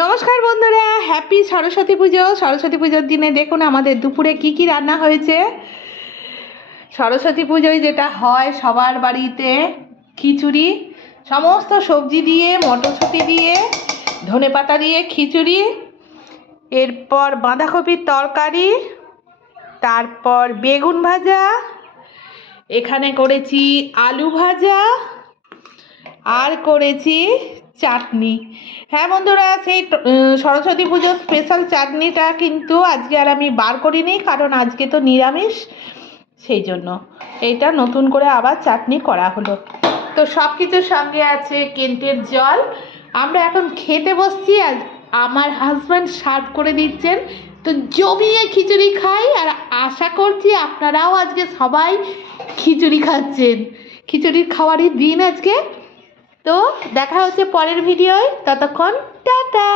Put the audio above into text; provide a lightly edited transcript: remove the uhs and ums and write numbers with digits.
নমস্কার বন্ধুরা, হ্যাপি সরস্বতী পুজো। সরস্বতী পুজোর দিনে দেখুন আমাদের দুপুরে কি কি রান্না হয়েছে। সরস্বতী পুজোয় যেটা হয় সবার বাড়িতে, খিচুড়ি, সমস্ত সবজি দিয়ে, মটরশুঁটি দিয়ে, ধনেপাতা দিয়ে খিচুড়ি, এরপর বাঁধাকপির তরকারি, তারপর বেগুন ভাজা, এখানে করেছি আলু ভাজা, আর করেছি চাটনি। হ্যাঁ বন্ধুরা, সেই সরস্বতী পুজোর স্পেশাল চাটনিটা কিন্তু আজকে আর আমি বার করিনি, কারণ আজকে তো নিরামিষ, সেই জন্য এইটা নতুন করে আবার চাটনি করা হলো। তো সব কিছুর সঙ্গে আছে কেন্টের জল। আমরা এখন খেতে বসছি, আর আমার হাজব্যান্ড সার্ভ করে দিচ্ছেন। তো জমিয়ে খিচুড়ি খাই, আর আশা করছি আপনারাও আজকে সবাই খিচুড়ি খাচ্ছেন। খিচুড়ির খাওয়ারই দিন আজকে। তো দেখা হচ্ছে পরের ভিডিওয়, ততক্ষণ টাটা।